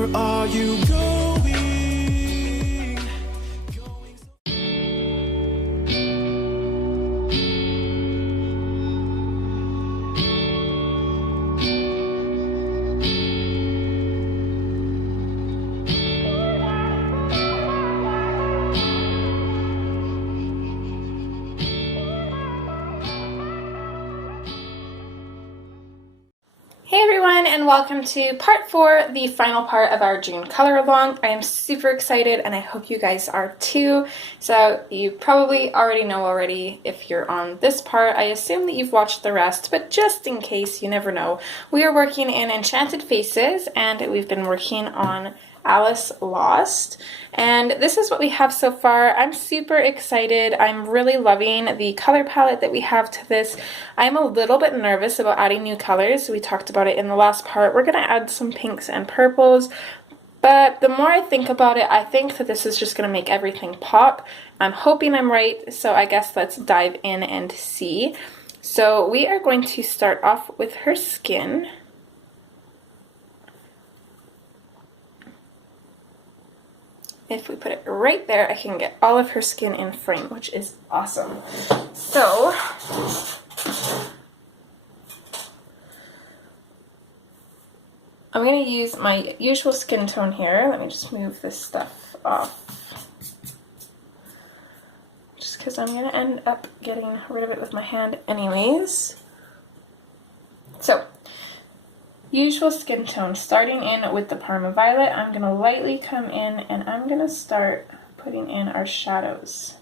Where are you going? Hey everyone, and welcome to part 4, the final part of our June color along. I am super excited and I hope you guys are too. So you probably already know if you're on this part. I assume that you've watched the rest, but just in case, you never know. We are working in Enchanted Faces and we've been working on Alice Lost, and this is what we have so far. I'm super excited. I'm really loving the color palette that we have to this. I'm a little bit nervous about adding new colors. We talked about it in the last part. We're going to add some pinks and purples, but the more I think about it, I think that this is just going to make everything pop. I'm hoping I'm right, so I guess let's dive in and see. So we are going to start off with her skin. If we put it right there, I can get all of her skin in frame, which is awesome. So, I'm going to use my usual skin tone here. Let me just move this stuff off. Just because I'm going to end up getting rid of it with my hand anyways. So, usual skin tone, starting in with the Parma Violet. I'm going to lightly come in and I'm going to start putting in our shadows.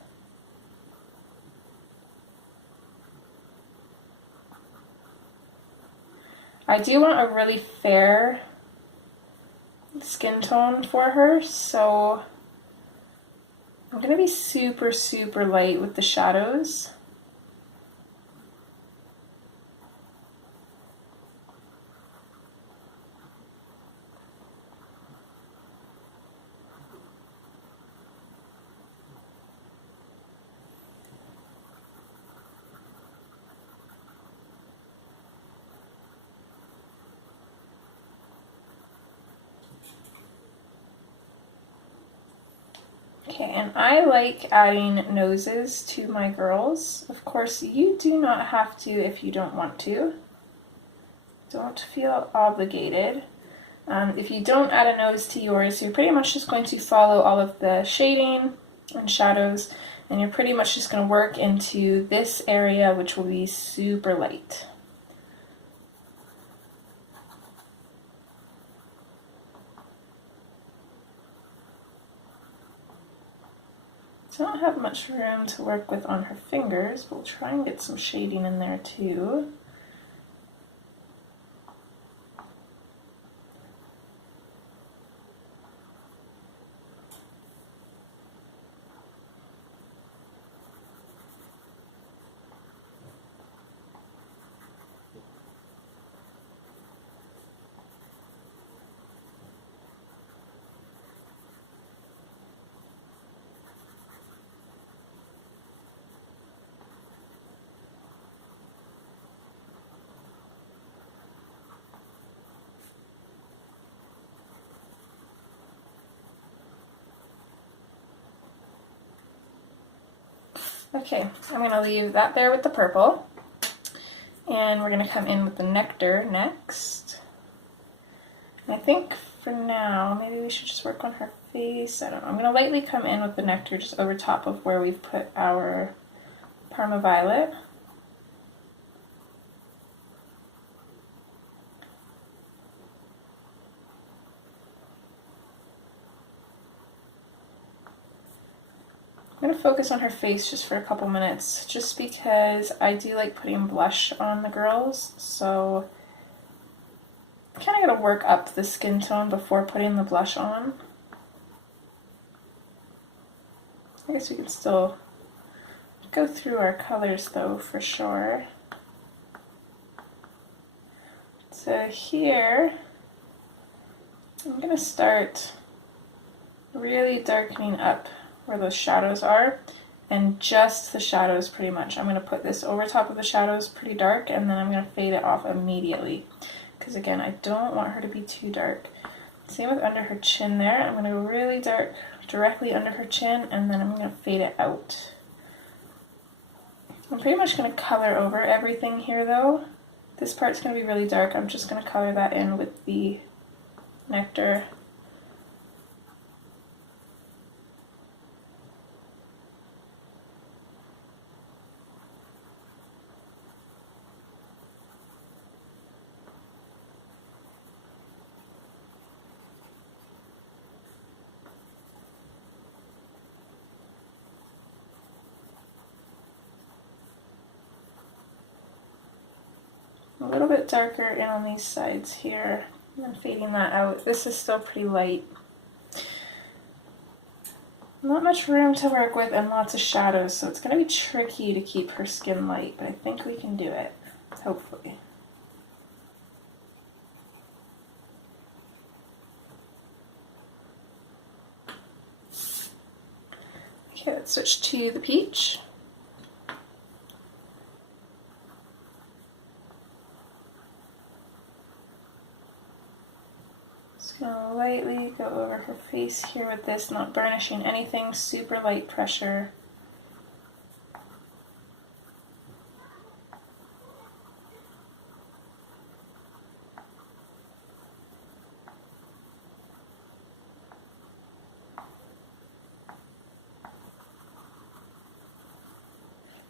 I do want a really fair skin tone for her, so I'm going to be super, super light with the shadows. Okay, and I like adding noses to my girls. Of course, you do not have to if you don't want to. Don't feel obligated. If you don't add a nose to yours, you're pretty much just going to follow all of the shading and shadows, and you're pretty much just going to work into this area, which will be super light. So I don't have much room to work with on her fingers, but we'll try and get some shading in there too. Okay, I'm going to leave that there with the purple, and we're going to come in with the nectar next. And I think for now, maybe we should just work on her face. I don't know. I'm going to lightly come in with the nectar just over top of where we've put our Parma Violet. I'm going to focus on her face just for a couple minutes, just because I do like putting blush on the girls, so I'm kind of going to work up the skin tone before putting the blush on. I guess we can still go through our colors though, for sure. So here, I'm going to start really darkening up where those shadows are, and just the shadows pretty much. I'm going to put this over top of the shadows pretty dark, and then I'm going to fade it off immediately, because again, I don't want her to be too dark. Same with under her chin there. I'm going to go really dark directly under her chin, and then I'm going to fade it out. I'm pretty much going to color over everything here though. This part's going to be really dark. I'm just going to color that in with the nectar. A little bit darker in on these sides here, and then fading that out. This is still pretty light. Not much room to work with and lots of shadows, so it's going to be tricky to keep her skin light, but I think we can do it, hopefully. Okay, let's switch to the peach. Gonna lightly go over her face here with this, not burnishing anything, super light pressure.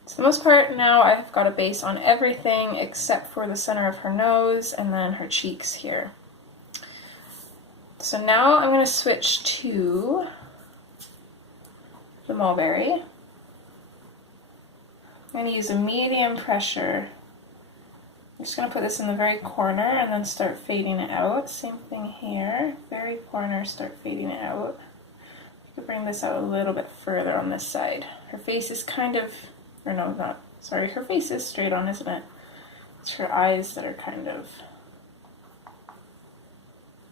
So the most part now I've got a base on everything except for the center of her nose and then her cheeks here. So now I'm going to switch to the mulberry. I'm going to use a medium pressure. I'm just going to put this in the very corner and then start fading it out. Same thing here, very corner, start fading it out. I'll bring this out a little bit further on this side. Her face is kind of, or no, not, sorry, her face is straight on, isn't it? It's her eyes that are kind of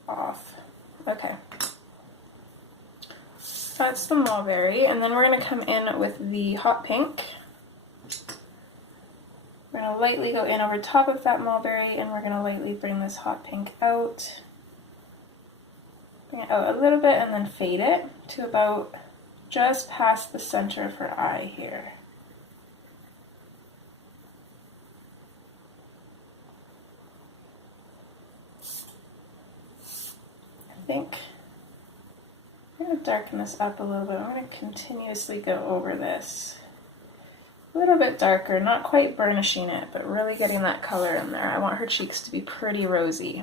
off. Okay, that's the mulberry, and then we're going to come in with the hot pink. We're going to lightly go in over top of that mulberry, and we're going to lightly bring this hot pink out. Bring it out a little bit and then fade it to about just past the center of her eye here. I think I'm going to darken this up a little bit. I'm going to continuously go over this. A little bit darker, not quite burnishing it, but really getting that color in there. I want her cheeks to be pretty rosy.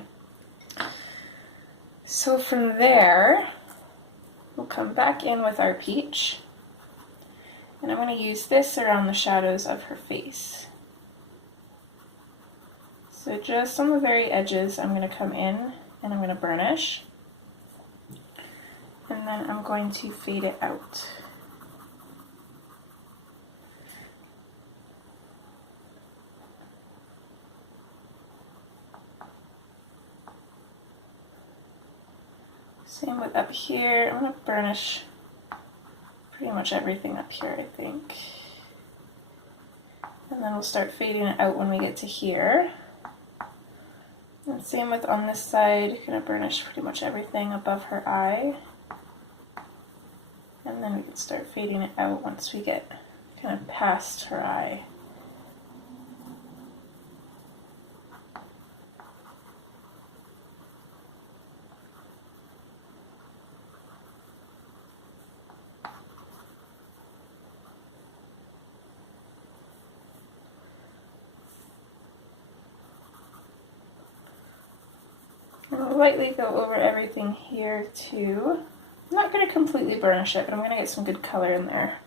So from there, we'll come back in with our peach. And I'm going to use this around the shadows of her face. So just on the very edges, I'm going to come in and I'm going to burnish. And then I'm going to fade it out. Same with up here. I'm going to burnish pretty much everything up here, I think. And then we'll start fading it out when we get to here. And same with on this side, I'm going to burnish pretty much everything above her eye. And then we can start fading it out once we get kind of past her eye. And I'll lightly go over everything here too. I'm not going to completely burnish it, but I'm going to get some good color in there.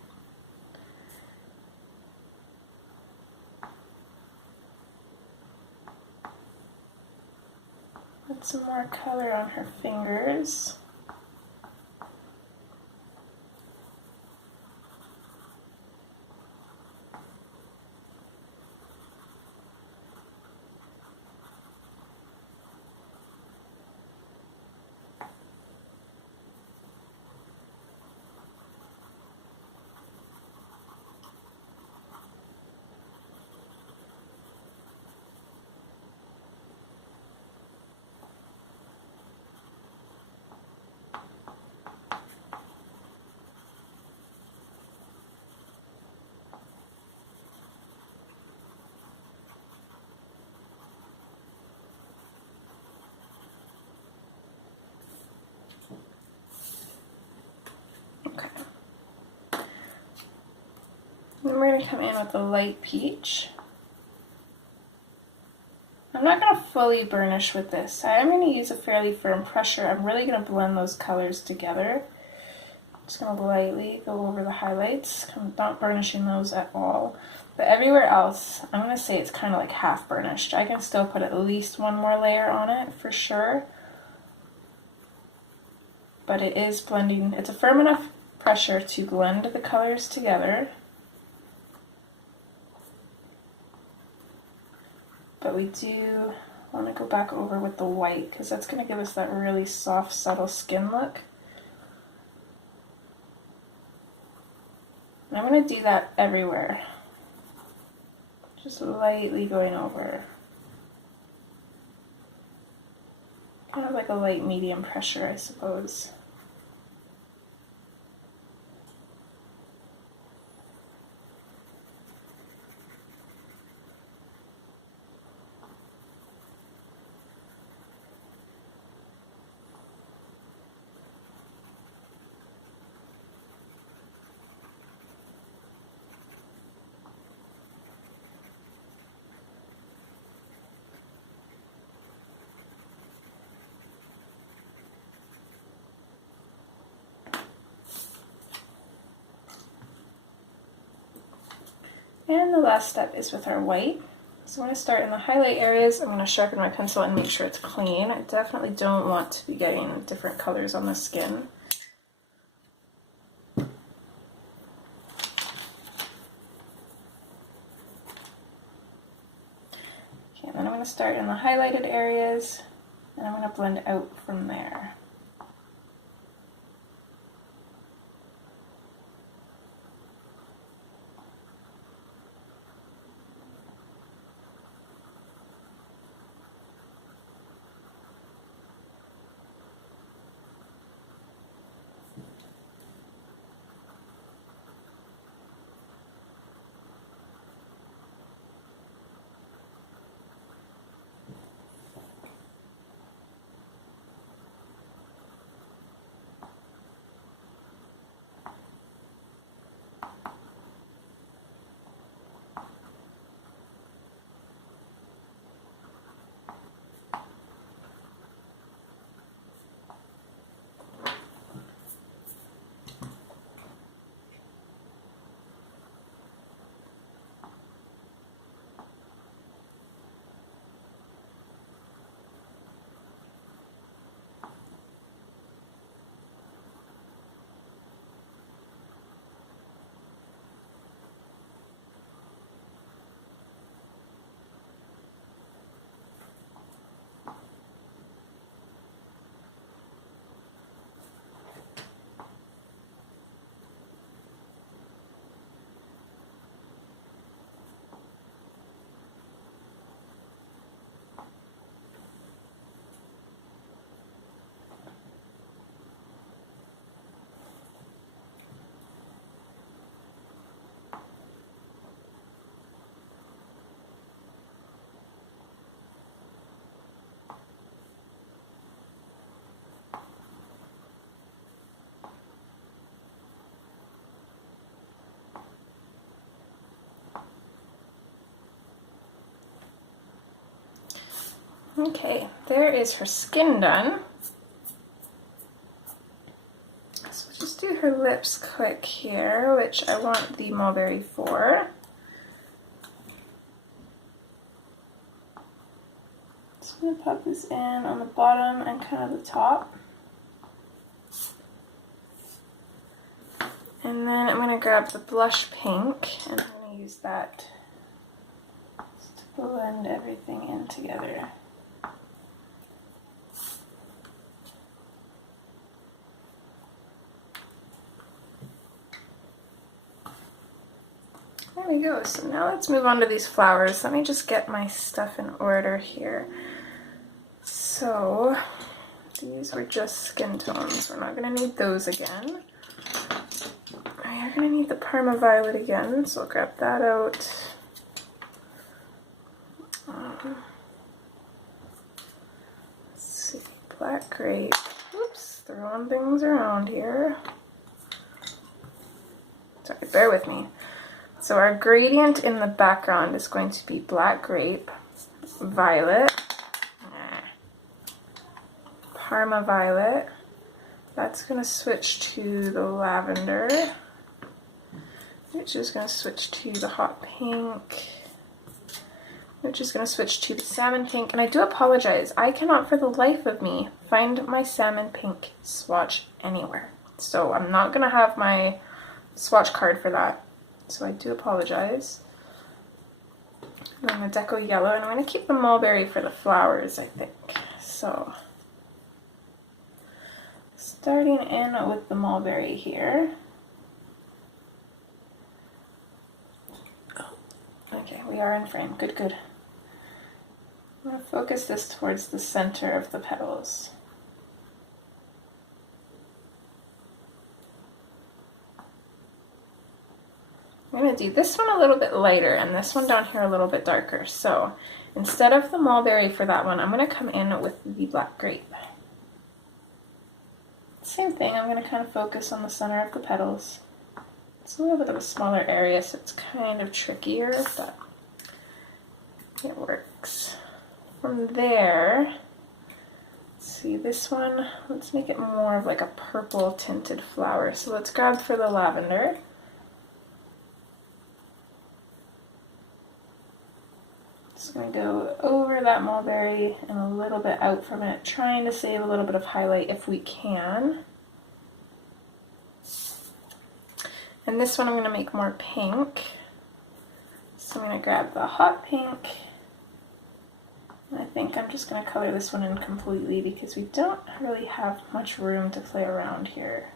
Add some more color on her fingers. going to come in with the light peach. I'm not going to fully burnish with this. I am going to use a fairly firm pressure. I'm really going to blend those colors together. Just going to lightly go over the highlights. I'm not burnishing those at all. But everywhere else, I'm going to say it's kind of like half burnished. I can still put at least one more layer on it for sure. But it is blending. It's a firm enough pressure to blend the colors together. But we do want to go back over with the white because that's going to give us that really soft, subtle skin look. And I'm going to do that everywhere. Just lightly going over. Kind of like a light medium pressure, I suppose. And the last step is with our white. So I'm going to start in the highlight areas. I'm going to sharpen my pencil and make sure it's clean. I definitely don't want to be getting different colors on the skin. Okay, and then I'm going to start in the highlighted areas, and I'm going to blend out from there. Okay, there is her skin done. So we'll just do her lips quick here, which I want the mulberry for. So I'm going to pop this in on the bottom and kind of the top. And then I'm going to grab the blush pink and I'm going to use that just to blend everything in together. There we go. So now let's move on to these flowers. Let me just get my stuff in order here. So these were just skin tones. We're not going to need those again. We are going to need the Parma Violet again, so I'll grab that out. Let's see, Black Grape. Oops, throwing things around here. Sorry, bear with me. So our gradient in the background is going to be black grape, violet, Parma violet. That's going to switch to the lavender, which is going to switch to the hot pink, which is going to switch to the salmon pink. And I do apologize, I cannot for the life of me find my salmon pink swatch anywhere. So I'm not going to have my swatch card for that. So I do apologize. And then the Deco Yellow, and I'm going to keep the mulberry for the flowers, I think. So starting in with the mulberry here. Okay, we are in frame. Good, good. I'm going to focus this towards the center of the petals. I'm going to do this one a little bit lighter and this one down here a little bit darker. So instead of the mulberry for that one, I'm going to come in with the black grape. Same thing, I'm going to kind of focus on the center of the petals. It's a little bit of a smaller area, so it's kind of trickier, but it works. From there, let's see, this one, let's make it more of like a purple tinted flower. So let's grab for the lavender. Just going to go over that mulberry and a little bit out from it, trying to save a little bit of highlight if we can. And this one I'm going to make more pink. So I'm going to grab the hot pink. And I think I'm just going to color this one in completely because we don't really have much room to play around here.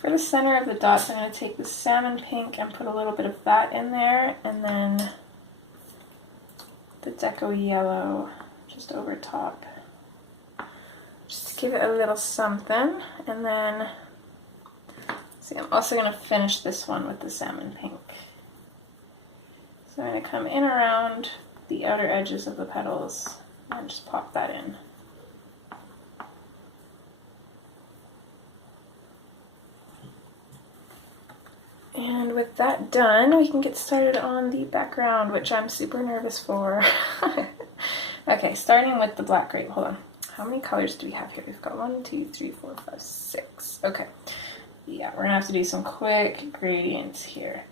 For the center of the dots, I'm going to take the salmon pink and put a little bit of that in there, and then the Deco Yellow just over top. Just to give it a little something, and then, see, I'm also going to finish this one with the salmon pink. So I'm going to come in around the outer edges of the petals and just pop that in. And with that done, we can get started on the background, which I'm super nervous for. Okay, starting with the black grape. Hold on. How many colors do we have here? We've got 1, 2, 3, 4, 5, 6. Okay. Yeah, we're going to have to do some quick gradients here.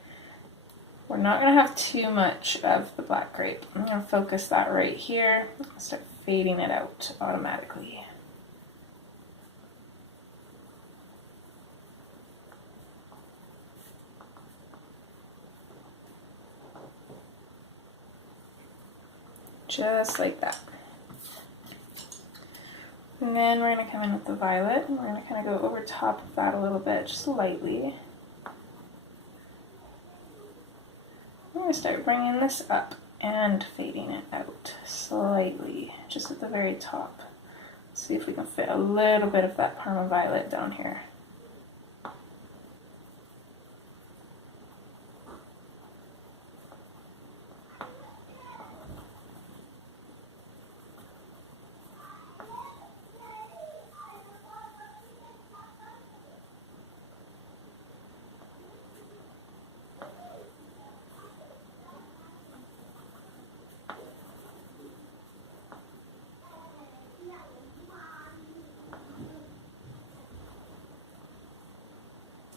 We're not going to have too much of the black grape. I'm going to focus that right here. Start fading it out automatically. Just like that. And then we're going to come in with the violet, and we're going to kind of go over top of that a little bit, just lightly. I'm going to start bringing this up and fading it out slightly, just at the very top. See if we can fit a little bit of that Parma violet down here.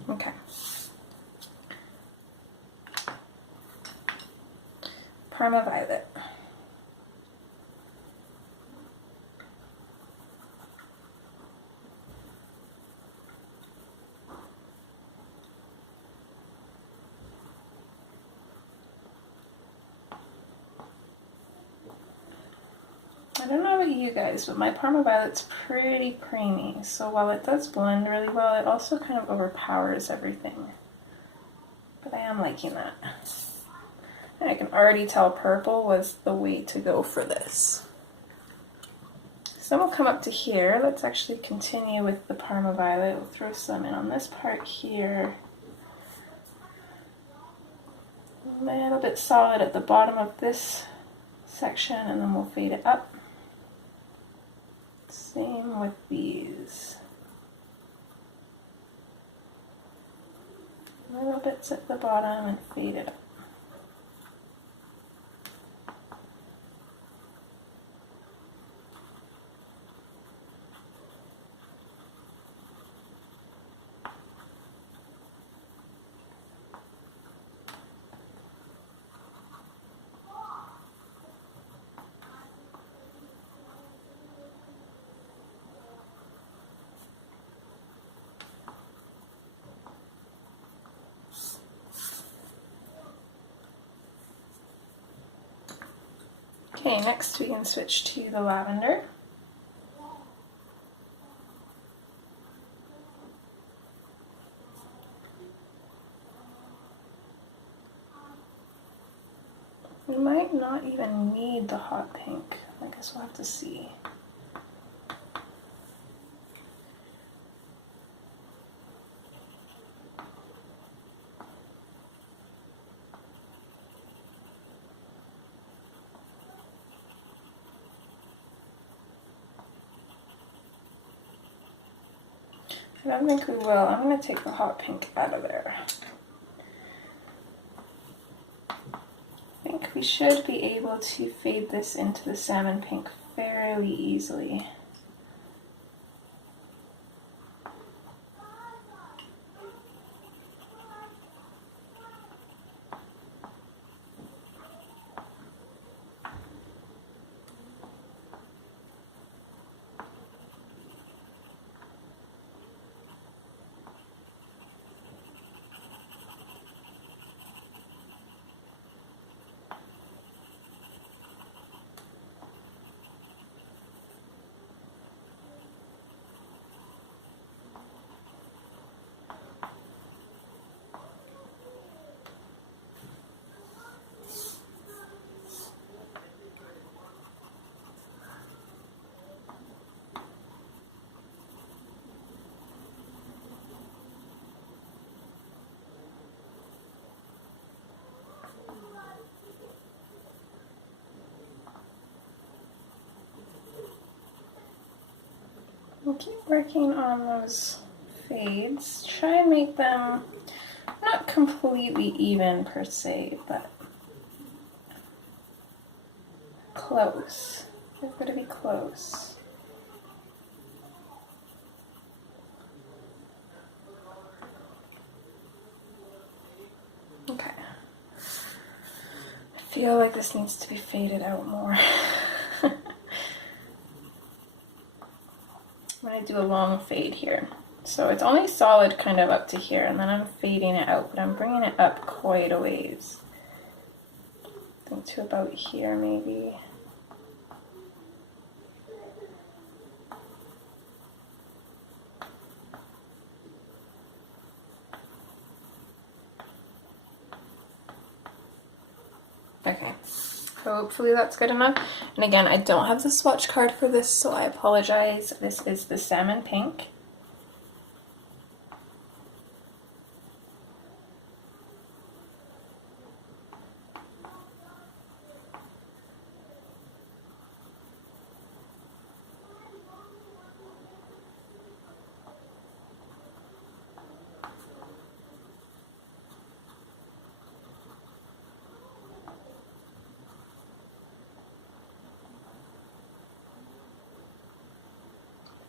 Okay. Parma violet. I don't know about you guys, but my Parma violet's pretty creamy, so while it does blend really well, it also kind of overpowers everything. But I am liking that. And I can already tell purple was the way to go for this. So then we'll come up to here. Let's actually continue with the Parma violet. We'll throw some in on this part here. A little bit solid at the bottom of this section, and then we'll fade it up. Same with these. these little bits at the bottom and fade it up. Okay, next we can switch to the lavender. We might not even need the hot pink. I guess we'll have to see. I don't think we will. I'm going to take the hot pink out of there. I think we should be able to fade this into the salmon pink fairly easily. We'll keep working on those fades. Try and make them not completely even per se, but close. They've got to be close. Okay. I feel like this needs to be faded out more. I'm going to do a long fade here. So it's only solid kind of up to here, and then I'm fading it out, but I'm bringing it up quite a ways. I think to about here maybe. Okay, hopefully that's good enough. And again, I don't have the swatch card for this, so I apologize. This is the salmon pink.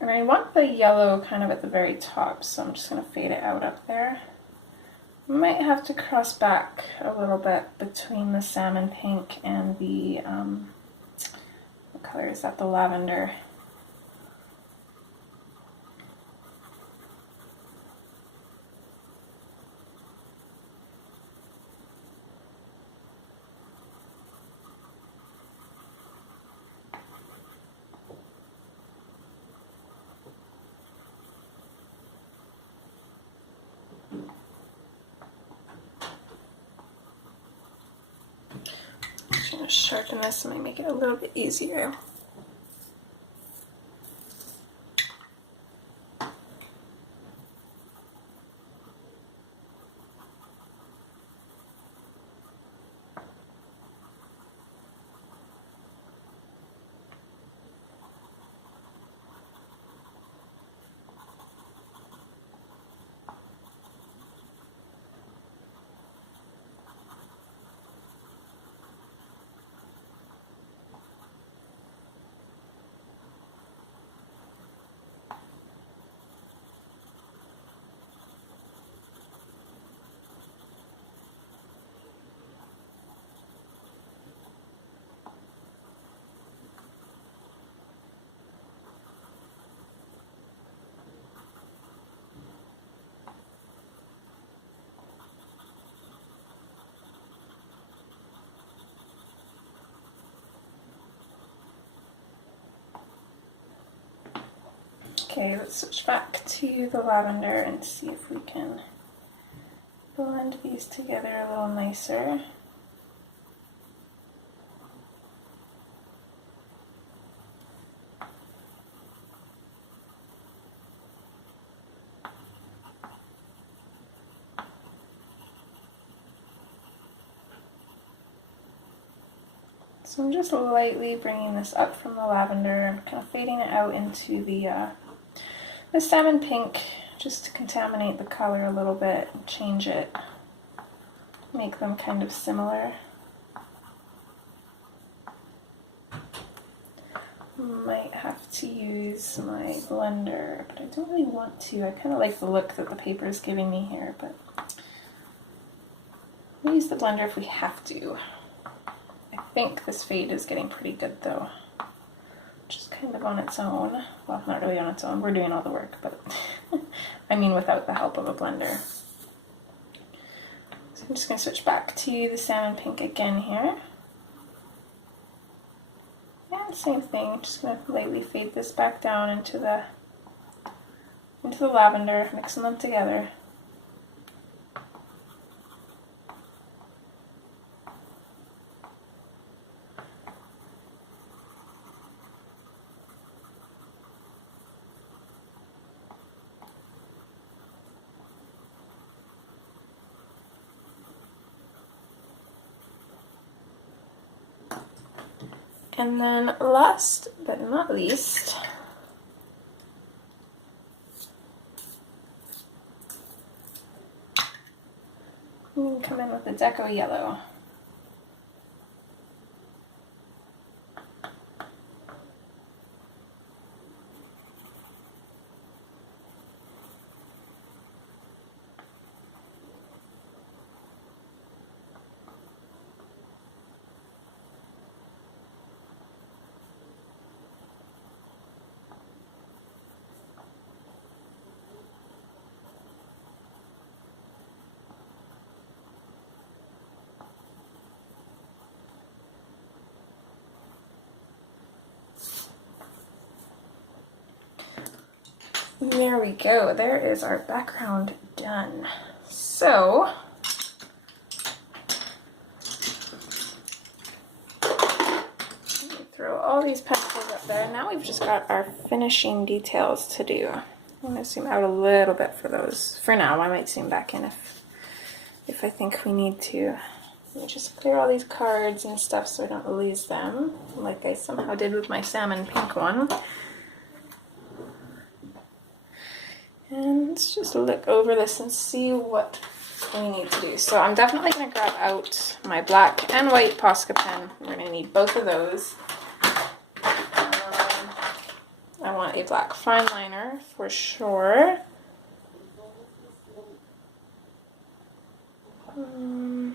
And I want the yellow kind of at the very top, so I'm just going to fade it out up there. Might have to cross back a little bit between the salmon pink and the, what color is that, the lavender. I'm going to sharpen this and make it a little bit easier. Okay, let's switch back to the lavender and see if we can blend these together a little nicer. So I'm just lightly bringing this up from the lavender, kind of fading it out into the salmon pink, just to contaminate the color a little bit and change it, make them kind of similar. Might have to use my blender, but I don't really want to. I kind of like the look that the paper is giving me here, but we'll use the blender if we have to. I think this fade is getting pretty good though, just kind of on its own. Well, not really on its own, we're doing all the work, but I mean without the help of a blender. So I'm just going to switch back to the salmon pink again here. And same thing, I'm just going to lightly fade this back down into the lavender, mixing them together. And then last but not least, we can come in with the Deco Yellow. There we go. There is our background done. So, let me throw all these pencils up there. Now we've just got our finishing details to do. I'm going to zoom out a little bit for those. For now, I might zoom back in if I think we need to. Let me just clear all these cards and stuff so I don't lose them, like I somehow did with my salmon pink one. And let's just look over this and see what we need to do. So I'm definitely going to grab out my black and white Posca pen. We're going to need both of those. I want a black fine liner for sure. I'm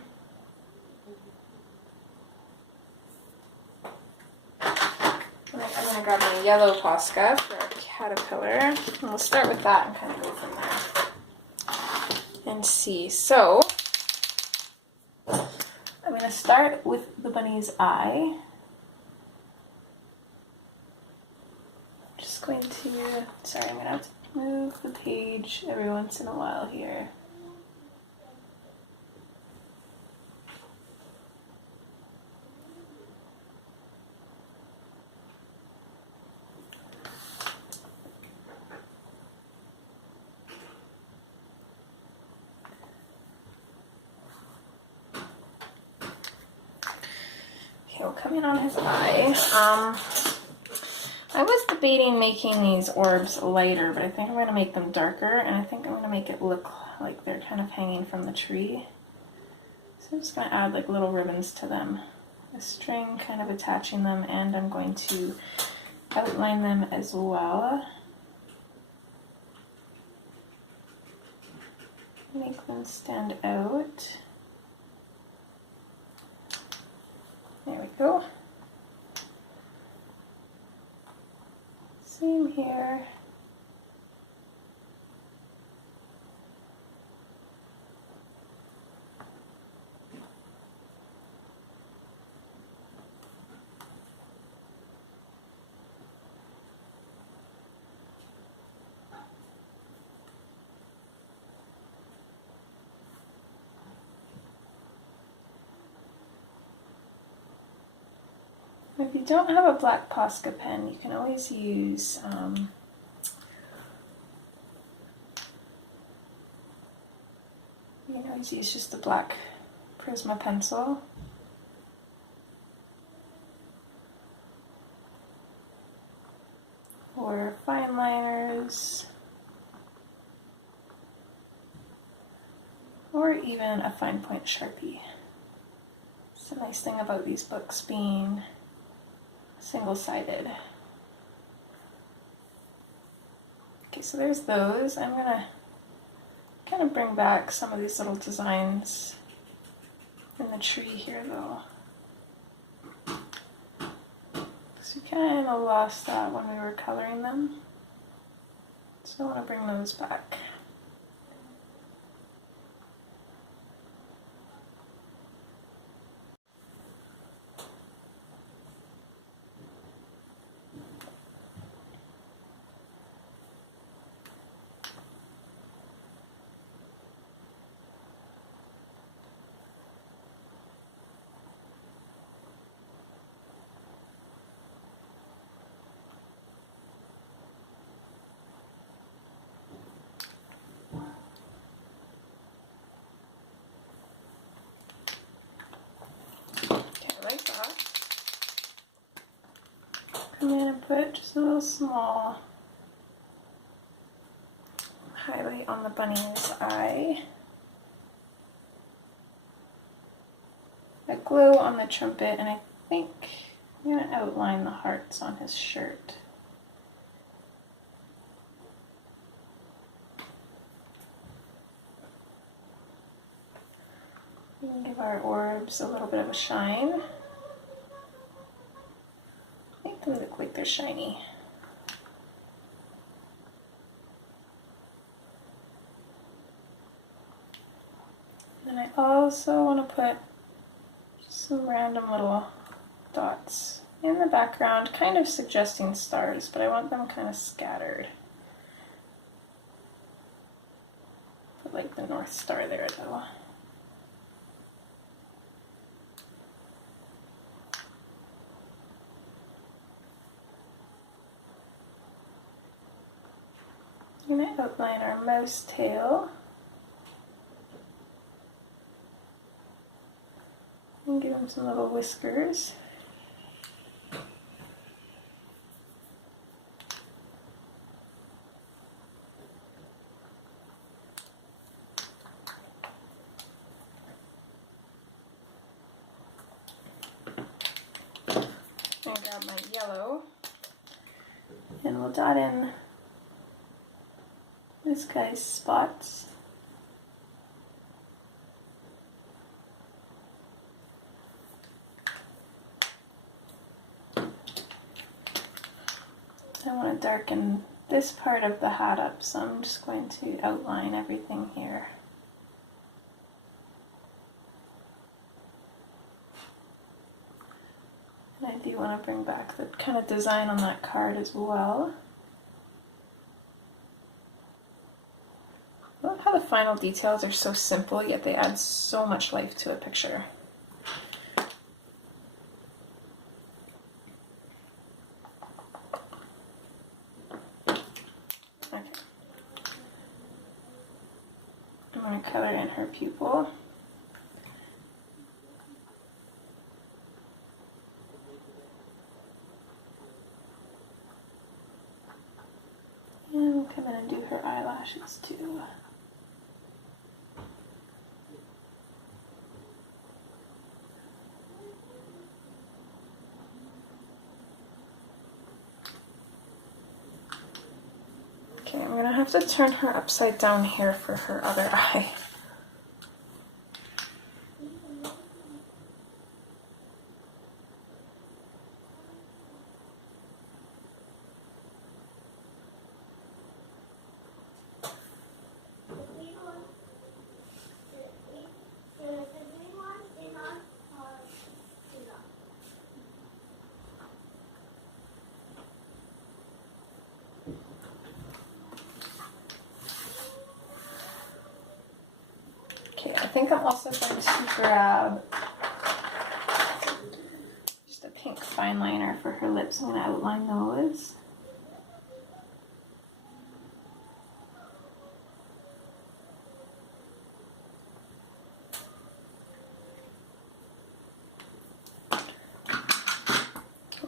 going to grab my yellow Posca for our caterpillar. And we'll start with that and kind of go from there and see. So I'm going to start with the bunny's eye. I'm just going to, sorry, I'm going to have to move the page every once in a while here. Okay, we'll come in on his eye. I was debating making these orbs lighter, but I think I'm going to make them darker, and I think I'm going to make it look like they're kind of hanging from the tree. So I'm just going to add like little ribbons to them. A string kind of attaching them, and I'm going to outline them as well. Make them stand out. There we go. Same here. If you don't have a black Posca pen, you can always use just the black Prisma pencil. Or fine liners. Or even a fine point Sharpie. It's the nice thing about these books being single-sided. Okay, so there's those. I'm gonna kind of bring back some of these little designs in the tree here though. Because we kind of lost that when we were coloring them. So I want to bring those back. I'm going to put just a little small highlight on the bunny's eye, a glow on the trumpet, and I think I'm going to outline the hearts on his shirt. We can give our orbs a little bit of a shine. Make them look like they're shiny. And I also want to put some random little dots in the background, kind of suggesting stars, but I want them kind of scattered. Put like the North Star there though. I'm going to outline our mouse tail and give him some little whiskers. And grab my yellow and we'll dot in this guy's spots. I want to darken this part of the hat up, so I'm just going to outline everything here. And I do want to bring back the kind of design on that card as well. I love how the final details are so simple, yet they add so much life to a picture. Okay. I'm going to color in her pupil. And we'll come in and do her eyelashes too. Okay, I'm going to have to turn her upside down here for her other eye. I think I'm also going to grab just a pink fine liner for her lips. I'm going to outline those.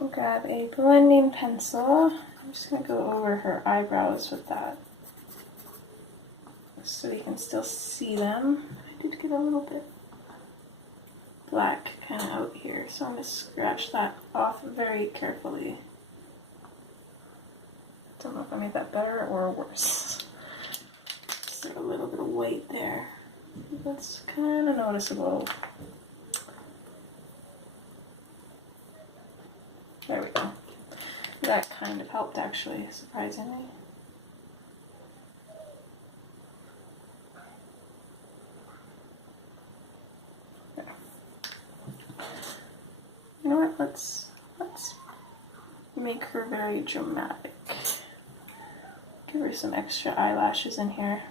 We'll grab a blending pencil. I'm just going to go over her eyebrows with that so we can still see them. I did get a little bit black kind of out here, so I'm going to scratch that off very carefully. Don't know if I made that better or worse. Just like a little bit of white there. That's kind of noticeable. There we go. That kind of helped actually, surprisingly. There. You know what? Let's make her very dramatic. Give her some extra eyelashes in here.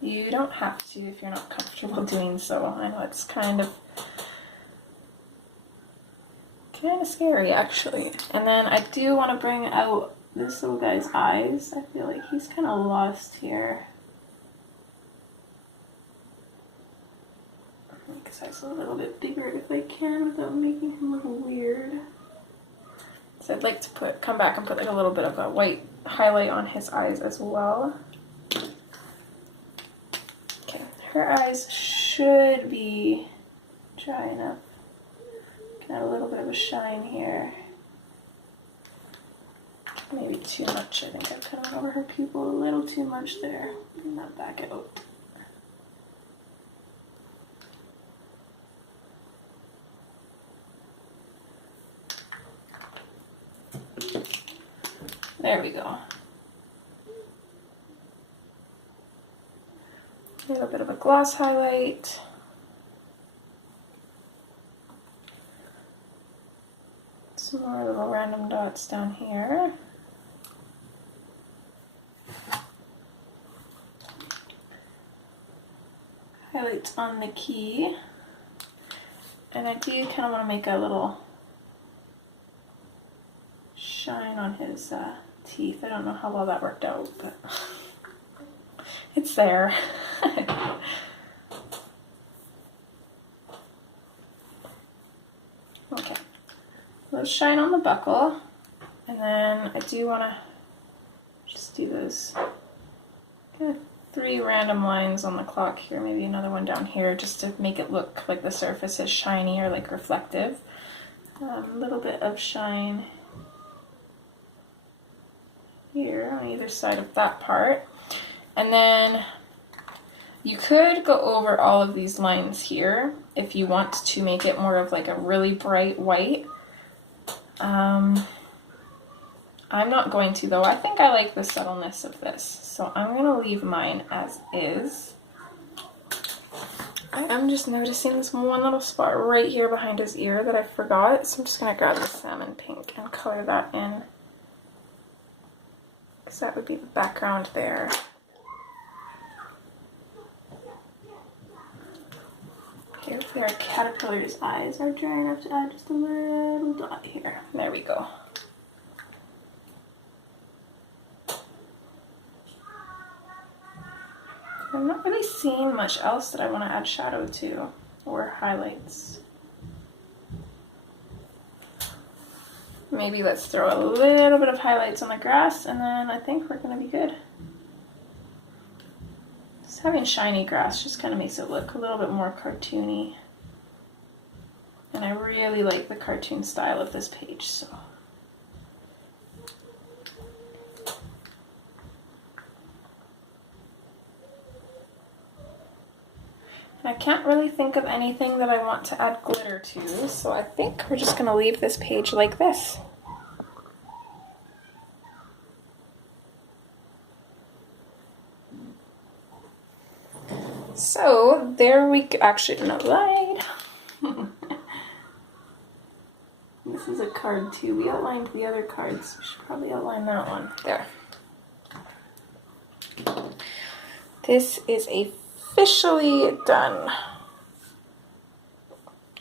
You don't have to if you're not comfortable doing so. I know it's kind of scary actually. And then I do want to bring out this little guy's eyes. I feel like he's kind of lost here. Make his eyes a little bit bigger if I can without making him look weird. So I'd like to come back and put like a little bit of a white highlight on his eyes as well. Okay, her eyes should be dry enough. Add a little bit of a shine here. Maybe too much. I think I've kind of went over her pupil a little too much there. Bring that back out. There we go. A little bit of a gloss highlight. Some more little random dots down here. Highlights on the key. And I do kind of want to make a little shine on his teeth. I don't know how well that worked out, but it's there. Okay. Let's shine on the buckle, and then I do want to just do those kind of 3 random lines on the clock here, maybe another one down here, just to make it look like the surface is shiny or like reflective. A little bit of shine here on either side of that part, and then you could go over all of these lines here if you want to make it more of like a really bright white. I'm not going to though. I think I like the subtleness of this, so I'm going to leave mine as is. I am just noticing this one little spot right here behind his ear that I forgot, so I'm just going to grab the salmon pink and color that in, because that would be the background there. Okay, hopefully our caterpillar's eyes are dry enough to add just a little dot here. There we go. I'm not really seeing much else that I want to add shadow to, or highlights. Maybe let's throw a little bit of highlights on the grass, and then I think we're going to be good. Just having shiny grass just kind of makes it look a little bit more cartoony. And I really like the cartoon style of this page, so. I can't really think of anything that I want to add glitter to, so I think we're just going to leave this page like this. So there we go. Actually, no, light. This is a card too. We outlined the other cards. We should probably outline that one. There. This is officially done.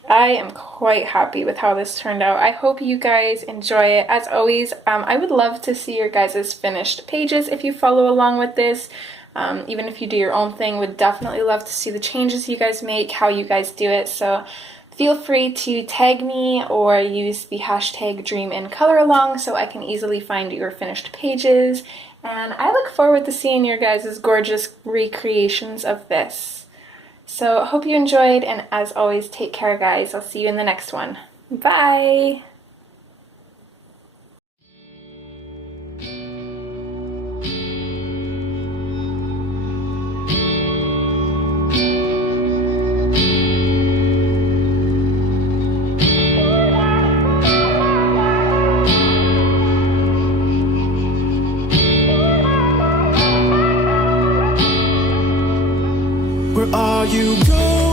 I am quite happy with how this turned out. I hope you guys enjoy it. As always, I would love to see your guys' finished pages if you follow along with this. Even if you do your own thing, would definitely love to see the changes you guys make, how you guys do it. So feel free to tag me or use the hashtag DreamInColorAlong so I can easily find your finished pages. And I look forward to seeing your guys' gorgeous recreations of this. So hope you enjoyed, and as always, take care guys. I'll see you in the next one. Bye! Where are you going?